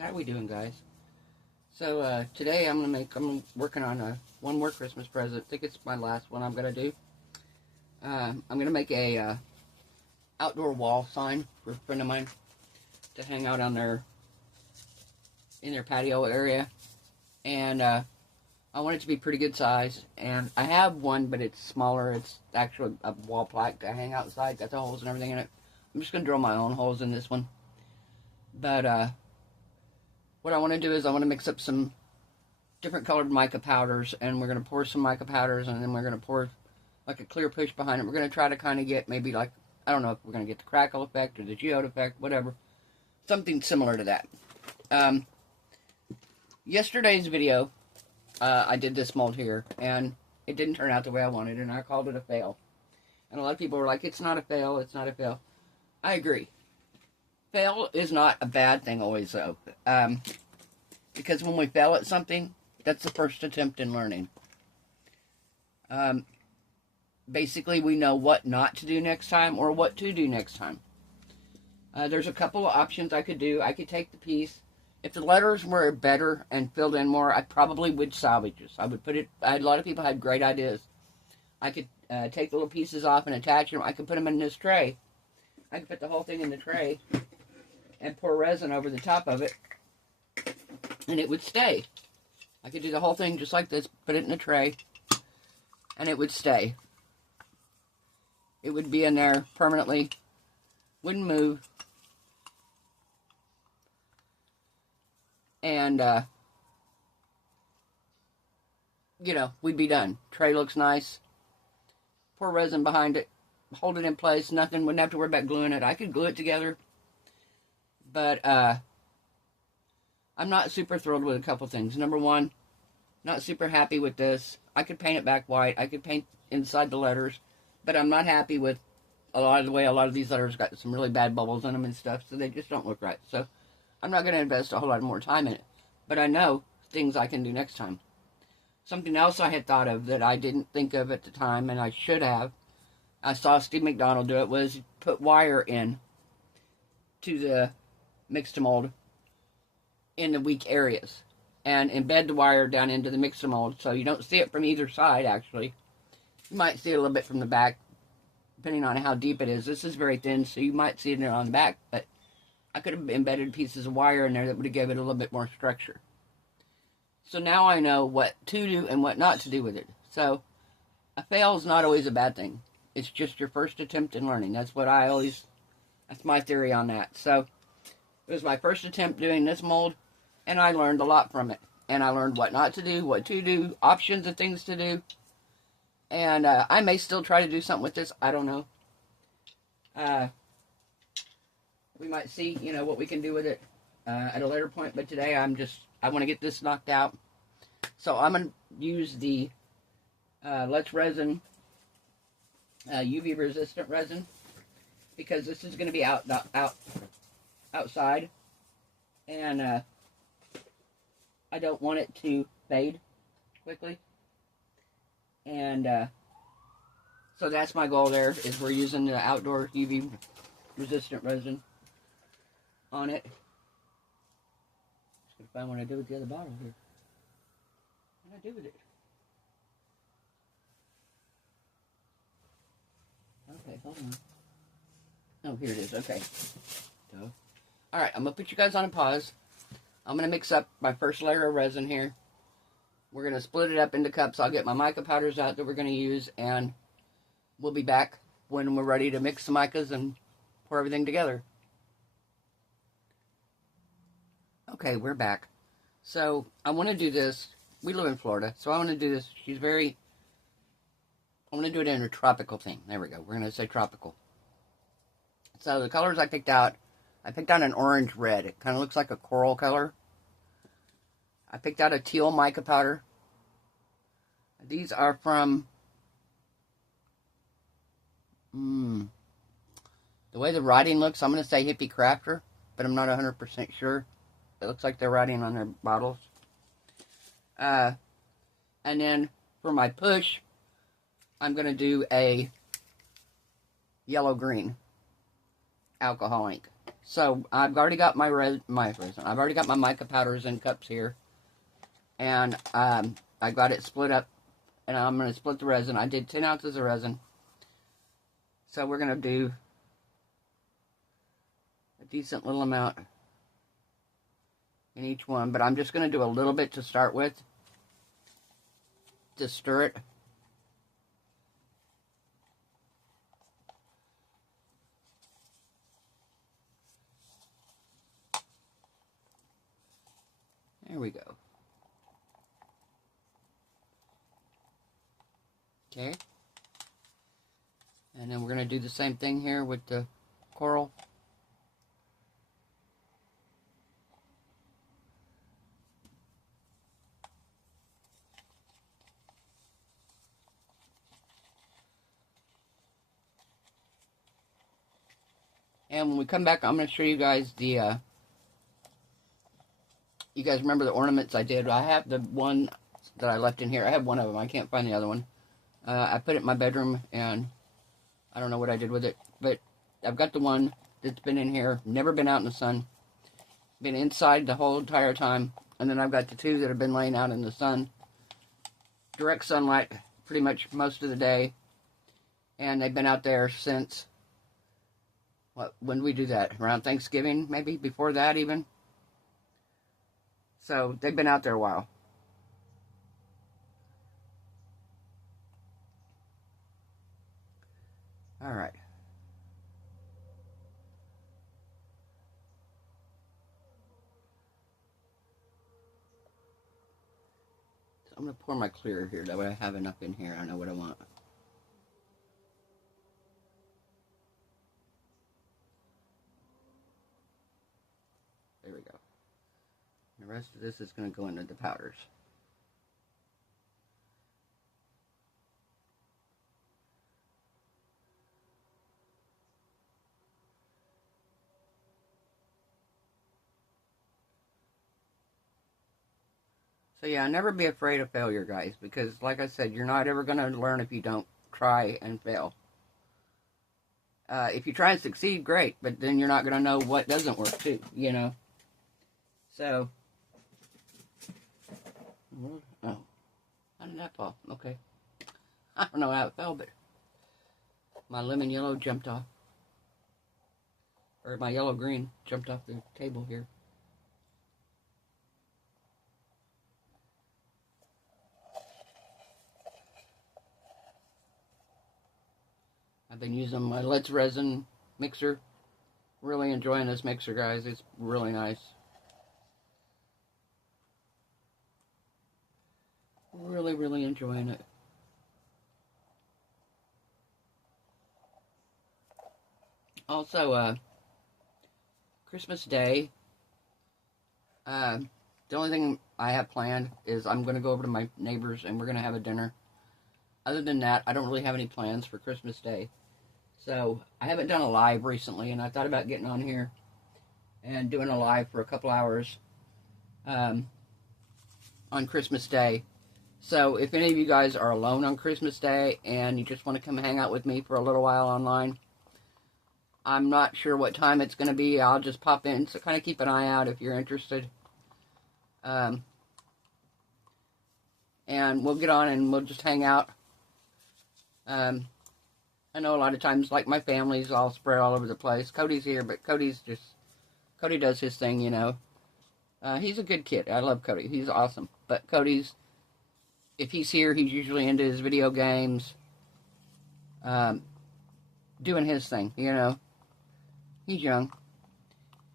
How we doing, guys? So today I'm working on one more Christmas present. I think it's my last one I'm gonna do. I'm gonna make a outdoor wall sign for a friend of mine to hang out on in their patio area, and I want it to be pretty good size. And I have one, but it's smaller. It's actually a wall plaque to hang outside. Got the holes and everything in it. I'm just gonna drill my own holes in this one. But what I want to do is I want to mix up some different colored mica powders, and we're going to pour some mica powders, and then we're going to pour like a clear push behind it. We're going to try to kind of get maybe like, I don't know if we're going to get the crackle effect or the geode effect, whatever. Something similar to that. Yesterday's video, I did this mold here, and it didn't turn out the way I wanted, and I called it a fail. And a lot of people were like, it's not a fail, it's not a fail. I agree. Fail is not a bad thing always, though. Because when we fail at something, that's the first attempt in learning. Basically, we know what not to do next time or what to do next time. There's a couple of options I could do. I could take the piece. If the letters were better and filled in more, I probably would salvage this. I would put it... a lot of people had great ideas. I could take the little pieces off and attach them. I could put them in this tray. I could put the whole thing in the tray and pour resin over the top of it, and it would stay. I could do the whole thing just like this, put it in a tray, and it would stay. It would be in there permanently, wouldn't move, and, you know, we'd be done. Tray looks nice. Pour resin behind it, hold it in place, nothing, wouldn't have to worry about gluing it. I could glue it together. But, I'm not super thrilled with a couple things. Number one, not super happy with this. I could paint it back white. I could paint inside the letters. But I'm not happy with a lot of the way a lot of these letters got some really bad bubbles in them and stuff. So they just don't look right. So I'm not going to invest a whole lot more time in it. But I know things I can do next time. Something else I had thought of that I didn't think of at the time, and I should have. I saw Steve McDonald do it, was put wire in to the mixed mold in the weak areas and embed the wire down into the mixed mold so you don't see it from either side. Actually, you might see it a little bit from the back depending on how deep it is. This is very thin, so you might see it on the back, but I could have embedded pieces of wire in there that would have given it a little bit more structure. So now I know what to do and what not to do with it. So a fail is not always a bad thing. It's just your first attempt in learning. That's my theory on that. So it was my first attempt doing this mold, and I learned a lot from it. And I learned what not to do, what to do, options of things to do. And I may still try to do something with this. I don't know. We might see, you know, what we can do with it at a later point. But today I want to get this knocked out. So I'm going to use the Let's Resin UV resistant resin, because this is going to be outside, and I don't want it to fade quickly, and so that's my goal there, is we're using the outdoor UV resistant resin on it. Just going to find what I do with the other bottle here. What did I do with it? Okay, hold on. Oh, here it is. Okay. So, alright, I'm going to put you guys on a pause. I'm going to mix up my first layer of resin here. We're going to split it up into cups. I'll get my mica powders out that we're going to use, and we'll be back when we're ready to mix the micas and pour everything together. Okay, we're back. So, I want to do this. We live in Florida, so I want to do this. I want to do it in a tropical theme. There we go. We're going to say tropical. So the colors I picked out an orange red. It kind of looks like a coral color. I picked out a teal mica powder. These are from... the way the writing looks, I'm going to say Hippie Crafter, but I'm not 100% sure. It looks like they're writing on their bottles. And then for my push, I'm going to do a yellow-green alcohol ink. So I've already got my resin. I've already got my mica powders in cups here, and I got it split up, and I'm going to split the resin. I did 10 ounces of resin, so we're going to do a decent little amount in each one, but I'm just going to do a little bit to start with to stir it. There we go. Okay. And then we're going to do the same thing here with the coral. And when we come back, I'm going to show you guys the, you guys remember the ornaments I did? I have the one that I left in here. I have one of them. I can't find the other one. I put it in my bedroom, and I don't know what I did with it. But I've got the one that's been in here, never been out in the sun. Been inside the whole entire time. And then I've got the two that have been laying out in the sun. Direct sunlight pretty much most of the day. And they've been out there since, what, when did we do that? Around Thanksgiving, maybe? Before that, even? So, they've been out there a while. Alright. So, I'm going to pour my clear here. That way I have enough in here. I know what I want. There we go. The rest of this is going to go into the powders. So yeah, never be afraid of failure, guys, because like I said, you're not ever going to learn if you don't try and fail. If you try and succeed, great, but then you're not going to know what doesn't work too, you know. So, oh, how did that fall? Okay. I don't know how it fell, but my lemon yellow jumped off. Or my yellow green jumped off the table here. I've been using my Let's Resin mixer. Really enjoying this mixer, guys. It's really nice. Really, really enjoying it. Also, Christmas Day, the only thing I have planned is I'm going to go over to my neighbors and we're going to have a dinner. Other than that, I don't really have any plans for Christmas Day. So, I haven't done a live recently, and I thought about getting on here and doing a live for a couple hours on Christmas Day. So, if any of you guys are alone on Christmas Day and you just want to come hang out with me for a little while online, I'm not sure what time it's going to be. I'll just pop in, so kind of keep an eye out if you're interested. And we'll get on and we'll just hang out. I know a lot of times, like, my family's all spread all over the place. Cody's here, but Cody does his thing, you know. He's a good kid. I love Cody. He's awesome. But Cody's, if he's here, he's usually into his video games, doing his thing, you know. He's young.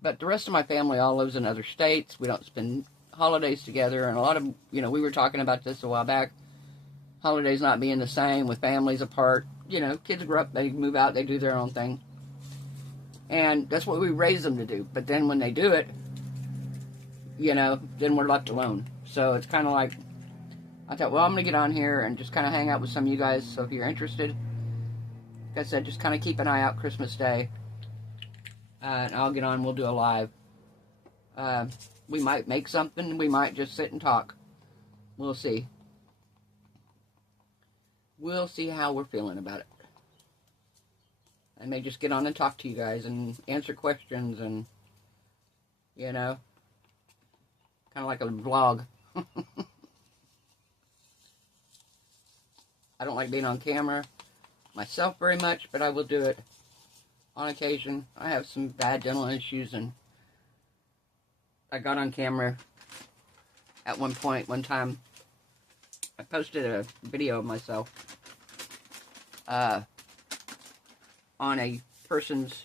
But the rest of my family all lives in other states. We don't spend holidays together, and a lot of, you know, we were talking about this a while back. Holidays not being the same with families apart. You know, kids grow up, they move out, they do their own thing. And that's what we raise them to do. But then when they do it, you know, then we're left alone. So it's kind of like, I thought, well, I'm going to get on here and just kind of hang out with some of you guys. So if you're interested, like I said, just kind of keep an eye out Christmas Day. And I'll get on, we'll do a live. We might make something, we might just sit and talk. We'll see. We'll see how we're feeling about it. I may just get on and talk to you guys and answer questions and, you know, kind of like a vlog. I don't like being on camera myself very much, but I will do it on occasion. I have some bad dental issues, and I got on camera at one time. I posted a video of myself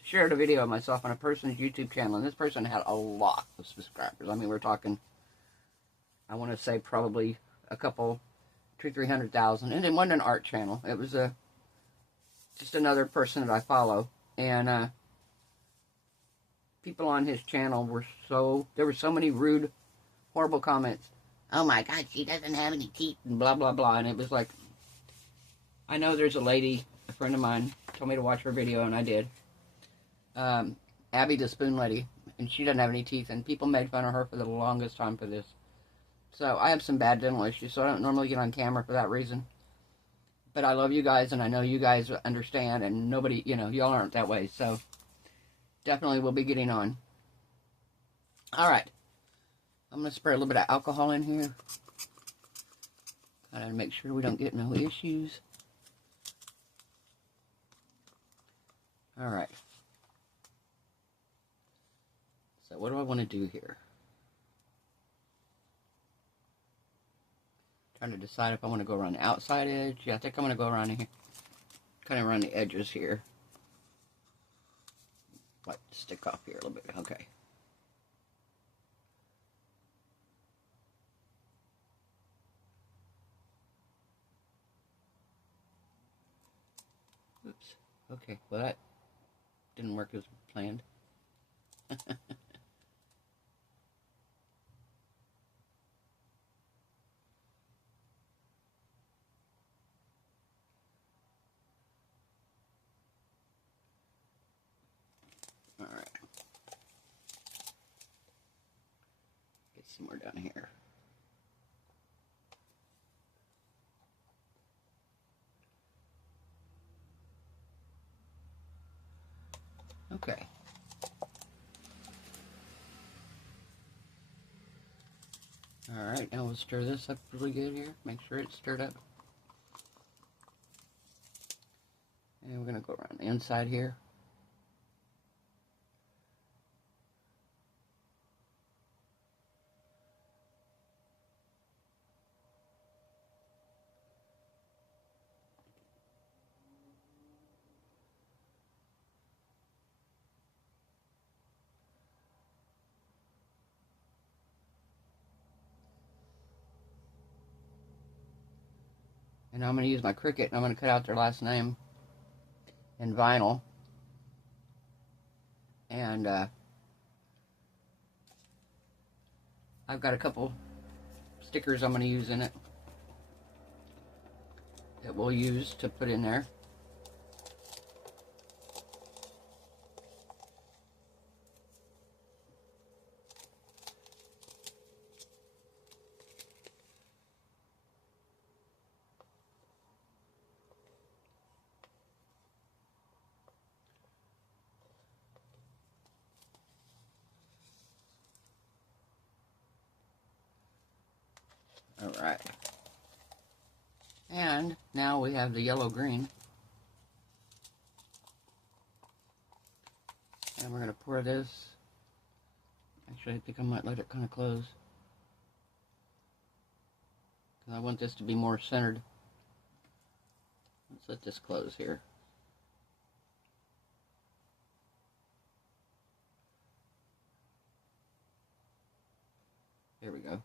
shared a video of myself on a person's YouTube channel, and this person had a lot of subscribers. I mean, we're talking, I want to say probably a couple, 200,000-300,000, and it wasn't an art channel. It was just another person that I follow, and people on his channel there were so many rude, horrible comments. Oh my God, she doesn't have any teeth, and blah, blah, blah, and it was like, I know there's a lady, a friend of mine, told me to watch her video, and I did. Abby the Spoon Lady, and she doesn't have any teeth, and people made fun of her for the longest time for this. So I have some bad dental issues, so I don't normally get on camera for that reason. But I love you guys, and I know you guys understand, and nobody, you know, y'all aren't that way, so definitely will be getting on. Alright, I'm going to spray a little bit of alcohol in here. Gotta make sure we don't get no issues. Alright. So what do I want to do here? Trying to decide if I want to go around the outside edge. Yeah, I think I'm going to go around here. Kind of around the edges here. Like, stick off here a little bit. Okay. Oops. Okay, well that didn't work as planned. Alright. Get some more down here. Okay. Alright, now we'll stir this up really good here. Make sure it's stirred up. And we're going to go around the inside here. And I'm going to use my Cricut, and I'm going to cut out their last name in vinyl. And I've got a couple stickers I'm going to use in it that we'll use to put in there. Alright. And now we have the yellow-green. And we're going to pour this. Actually, I think I might let it kind of close. Because I want this to be more centered. Let's let this close here. There we go.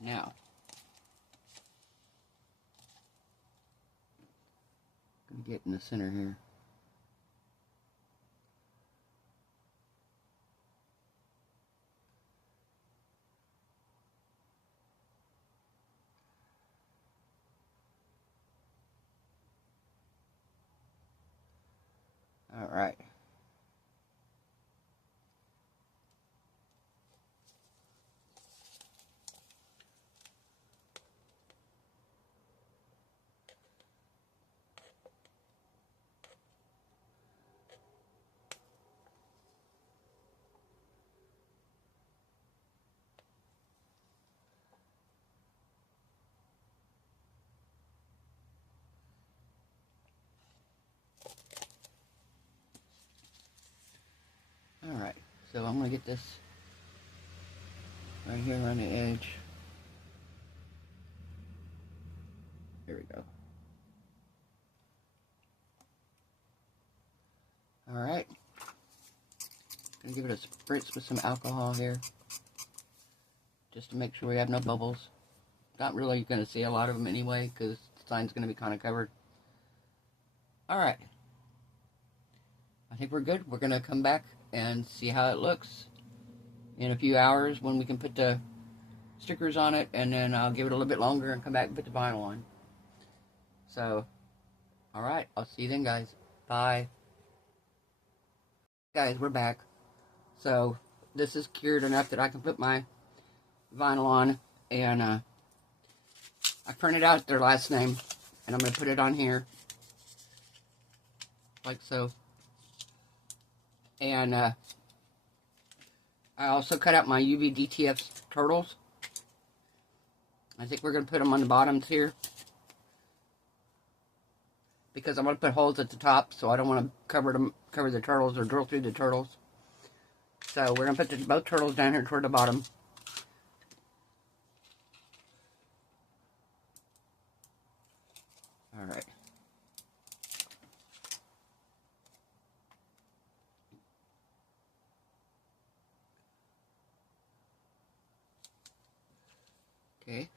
Now, I'm going to get in the center here. All right. So I'm going to get this right here on the edge. There we go. Alright. Gonna give it a spritz with some alcohol here, just to make sure we have no bubbles. Not really going to see a lot of them anyway, because the sign's going to be kind of covered. Alright. I think we're good. We're going to come back and see how it looks in a few hours when we can put the stickers on it, and then I'll give it a little bit longer and come back and put the vinyl on. So, alright, I'll see you then, guys. Bye. Guys, we're back. So, this is cured enough that I can put my vinyl on, and I printed out their last name, and I'm going to put it on here, like so. And I also cut out my UV DTF turtles. I think we're going to put them on the bottoms here, because I'm going to put holes at the top, so I don't want to cover the turtles or drill through the turtles. So we're going to put both turtles down here toward the bottom. Alright. Okay.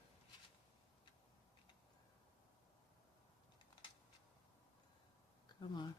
Come on.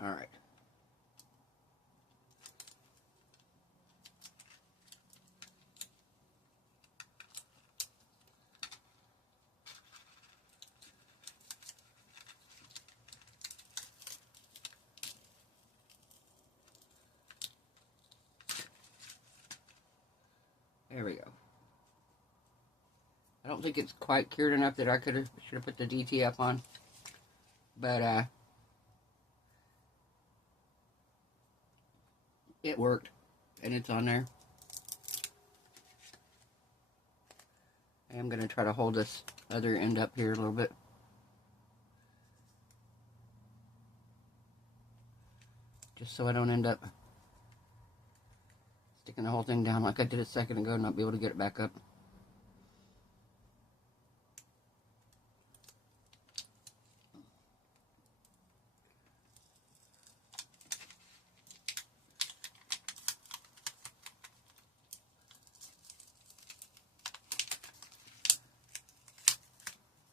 All right. There we go. I don't think it's quite cured enough that I should have put the DTF on, but it worked, and it's on there. I'm going to try to hold this other end up here a little bit. Just so I don't end up sticking the whole thing down like I did a second ago and not be able to get it back up.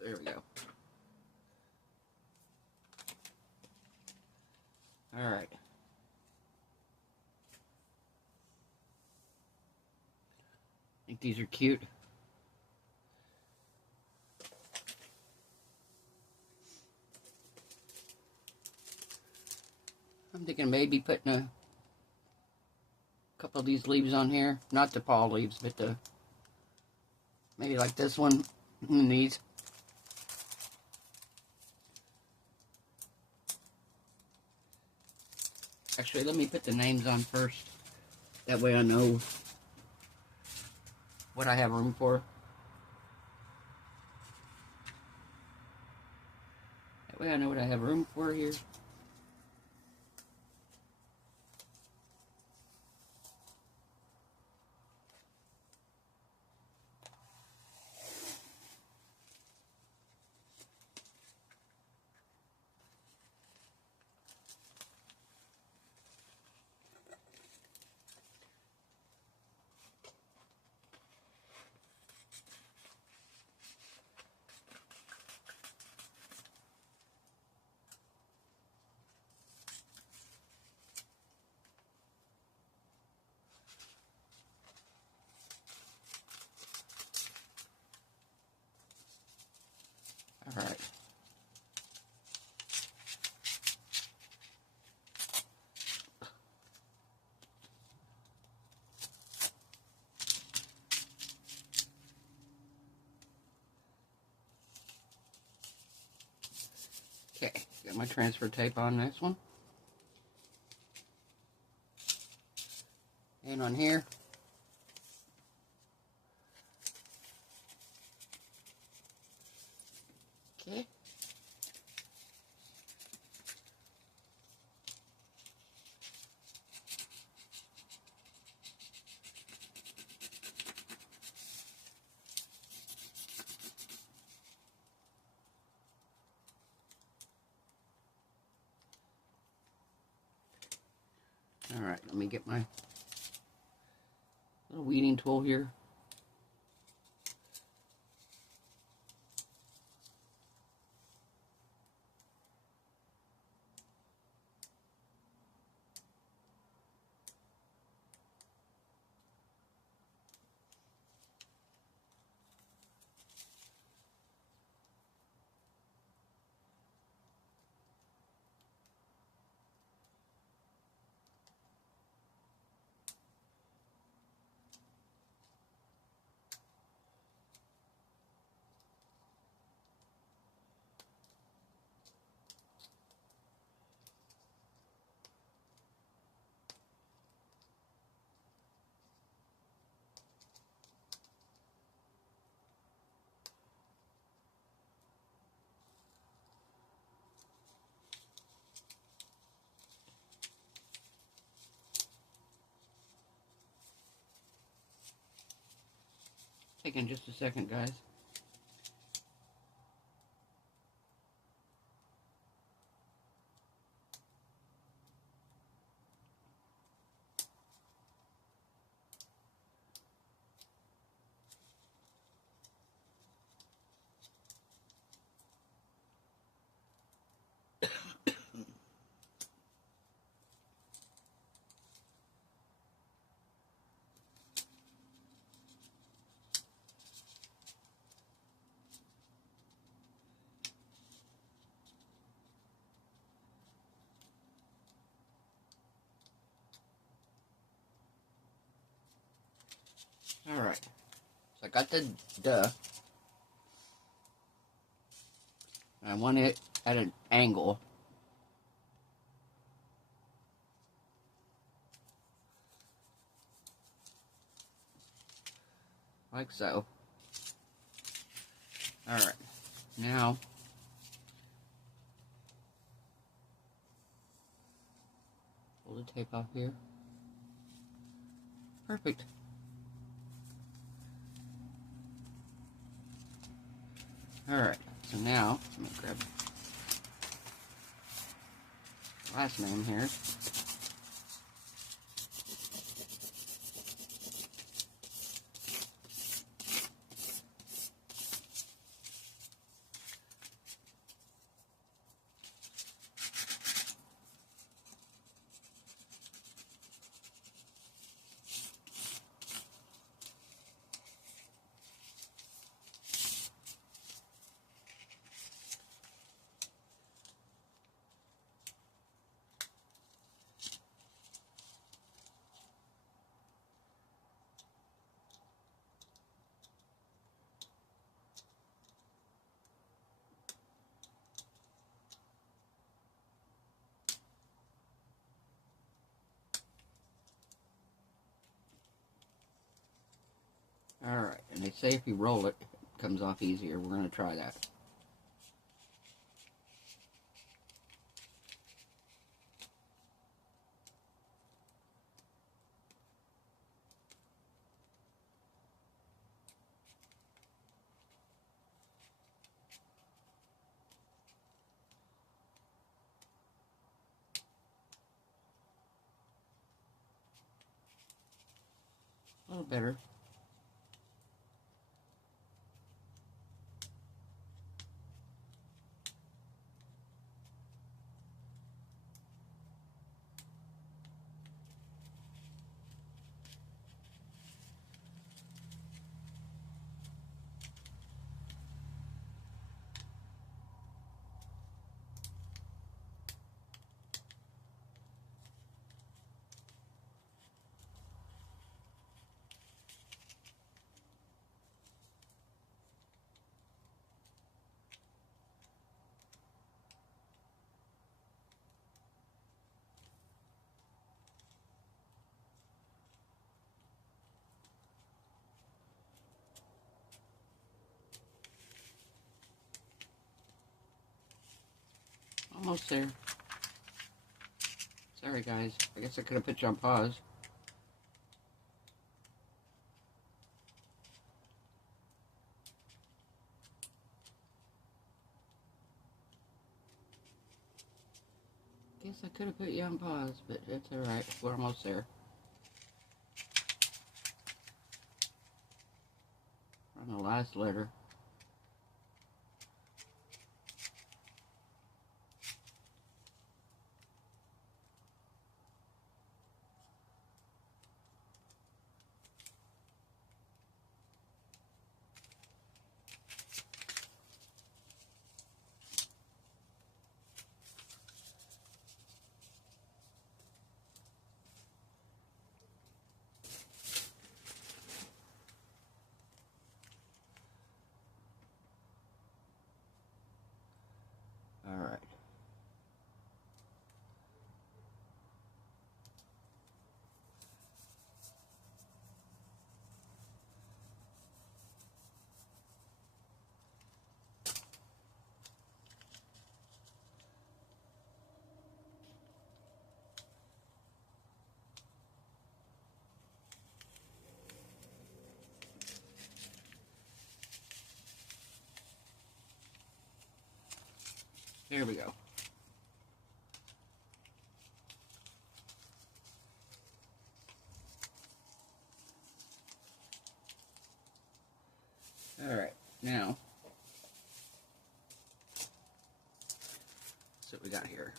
There we go. All right. I think these are cute. I'm thinking maybe putting a couple of these leaves on here. Not the fall leaves, but the maybe like this one and these. Actually, let me put the names on first. That way I know what I have room for. That way I know what I have room for here. All right. Got my transfer tape on this one. And on here. Okay. Alright, let me get my little weeding tool here. Taking just a second, guys. Alright, so I got the duh. I want it at an angle. Like so. Alright, now pull the tape off here. Perfect. Alright, so now, let me grab the last name here. Alright, and they say if you roll it, it comes off easier. We're going to try that. A little better. Almost there. Sorry, guys. I guess I could have put you on pause. Guess I could have put you on pause, but it's alright. We're almost there. On the last letter. Alright. There we go. Alright, now, see what we got here.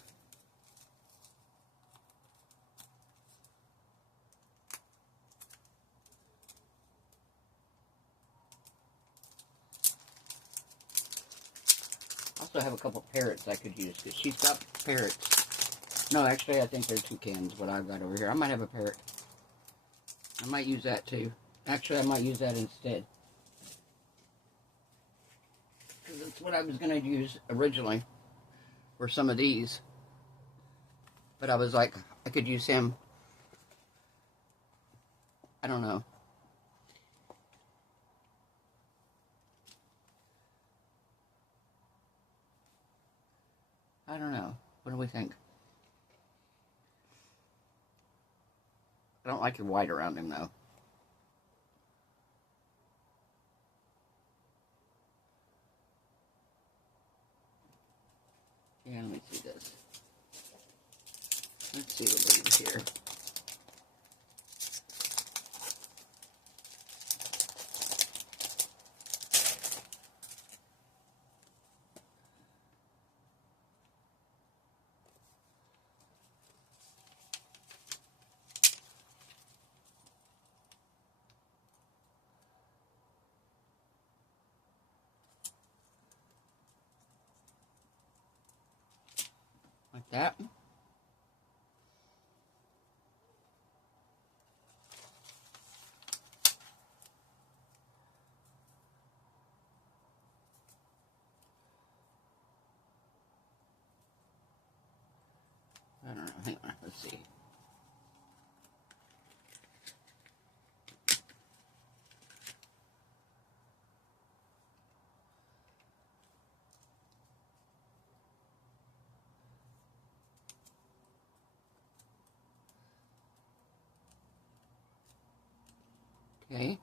Also have a couple parrots I could use, because she's got parrots. No, actually, I think they're toucans, what I've got over here. I might have a parrot. I might use that too. Actually, I might use that instead. Because that's what I was going to use originally for some of these. But I was like, I could use him. I don't know. I don't know. What do we think? I don't like your white around him, though. Yeah, let me see this. Let's see what we do here. Like that. I don't know. Hang on. Let's see. Okay.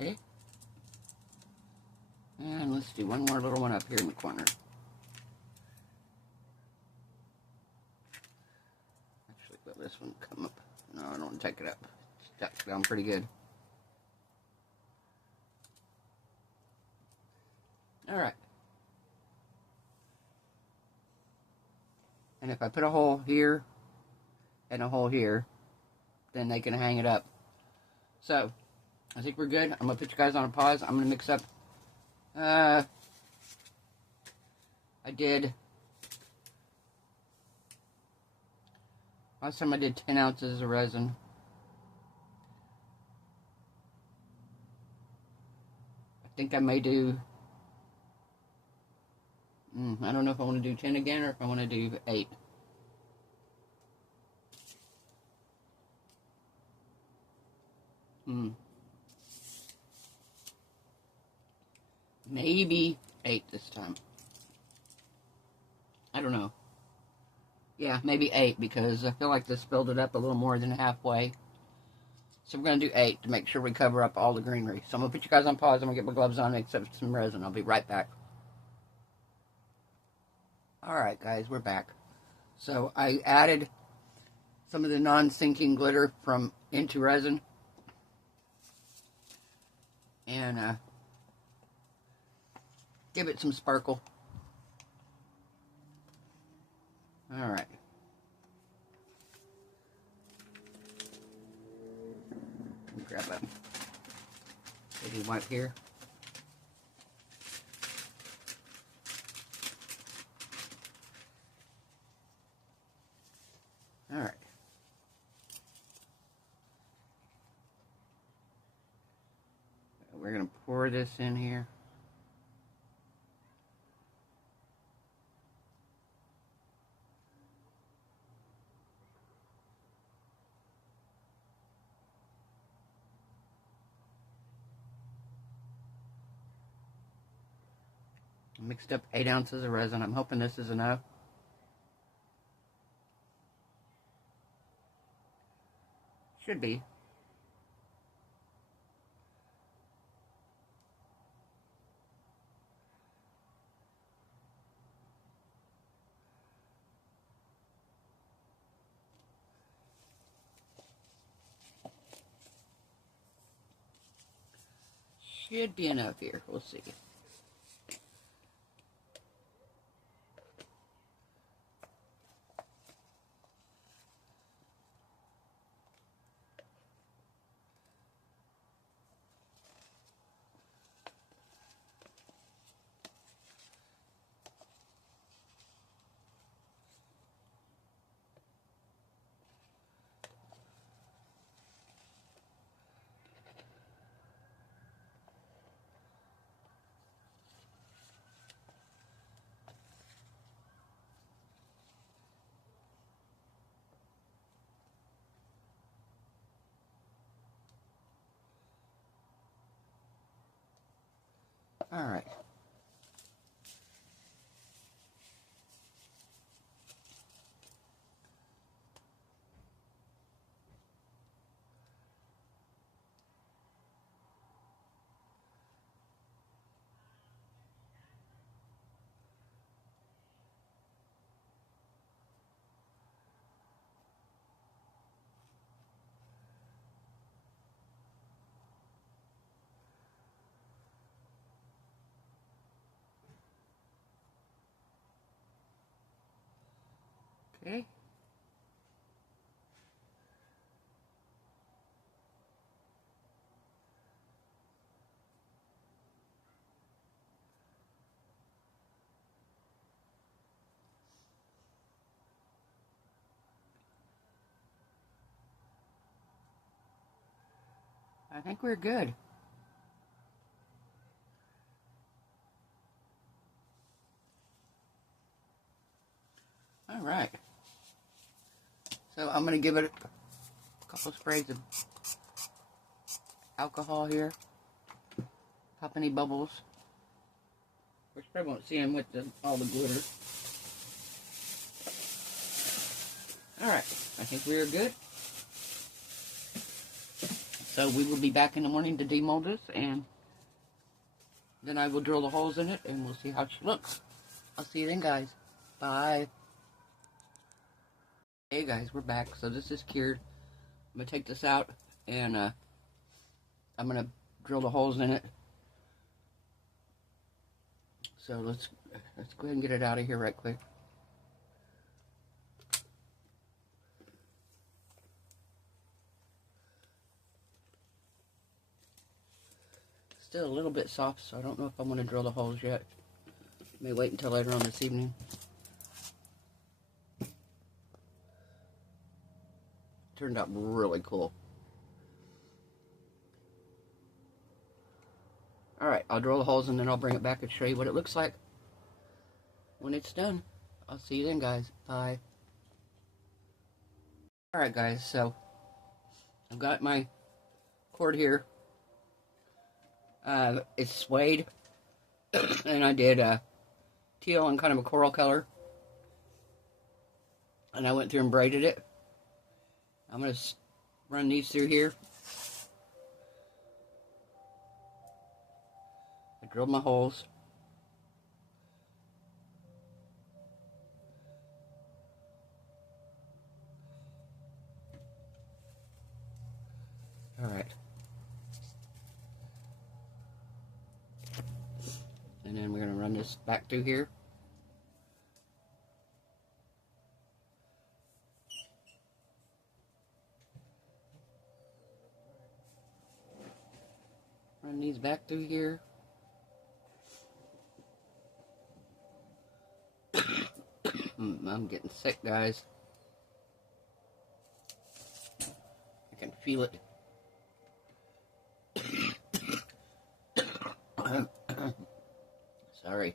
Okay. And let's do one more little one up here in the corner. Actually, let this one come up. No, I don't want to take it up. It's stuck down pretty good. Alright. And if I put a hole here and a hole here, then they can hang it up. So, I think we're good. I'm going to put you guys on a pause. I'm going to mix up. I did. Last time I did 10 ounces of resin. think I may do, I don't know if I want to do 10 again or if I want to do 8. Maybe 8 this time. I don't know. Yeah, maybe 8 because I feel like this filled it up a little more than halfway. So we're going to do 8 to make sure we cover up all the greenery. So I'm going to put you guys on pause. I'm going to get my gloves on, mix up some resin. I'll be right back. Alright guys, we're back. So I added some of the non-sinking glitter from into resin. And give it some sparkle. Alright. Grab a baby wipe here. Alright. We're going to pour this in here. Mixed up 8 ounces of resin. I'm hoping this is enough. Should be. Should be enough here. We'll see. All right. Okay. I think we're good. All right. So I'm going to give it a couple sprays of alcohol here. Pop any bubbles. Of course, probably won't see them with all the glitter. Alright, I think we are good. So we will be back in the morning to demold this, and then I will drill the holes in it, and we'll see how she looks. I'll see you then, guys. Bye. Hey guys, we're back. So this is cured. I'm going to take this out, and I'm going to drill the holes in it. So let's go ahead and get it out of here right quick. Still a little bit soft, so I don't know if I'm going to drill the holes yet. May wait until later on this evening. Turned out really cool. Alright, I'll drill the holes and then I'll bring it back and show you what it looks like when it's done. I'll see you then, guys. Bye. Alright, guys, so I've got my cord here. It's suede, and I did teal and kind of a coral color. And I went through and braided it. I'm going to run these through here. I drilled my holes. Alright. And then we're going to run this back through here. Run these back through here. I'm getting sick, guys. I can feel it. Sorry.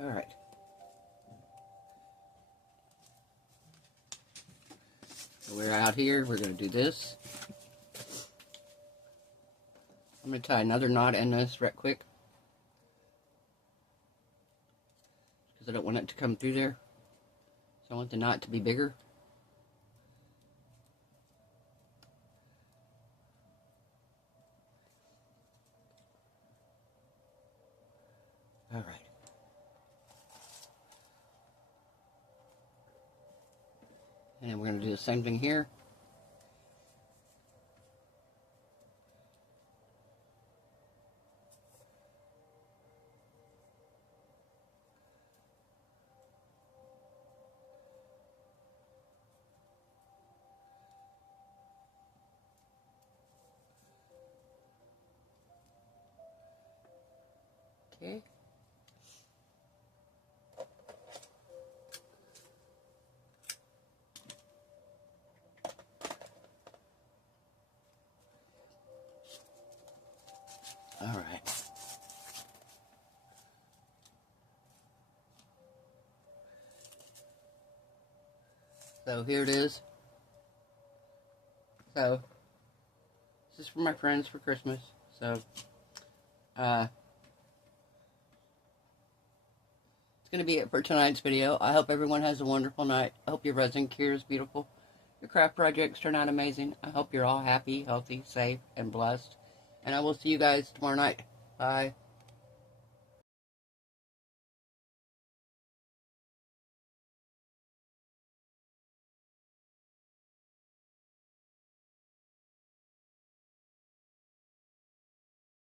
All right. So we're out here. We're going to do this. I'm going to tie another knot in this right quick, because I don't want it to come through there. So I want the knot to be bigger. All right. And then we're going to do the same thing here. Okay. All right. So here it is. So this is for my friends for Christmas. So it's going to be it for tonight's video. I hope everyone has a wonderful night. I hope your resin cure is beautiful. Your craft projects turn out amazing. I hope you're all happy, healthy, safe, and blessed. And I will see you guys tomorrow night. Bye.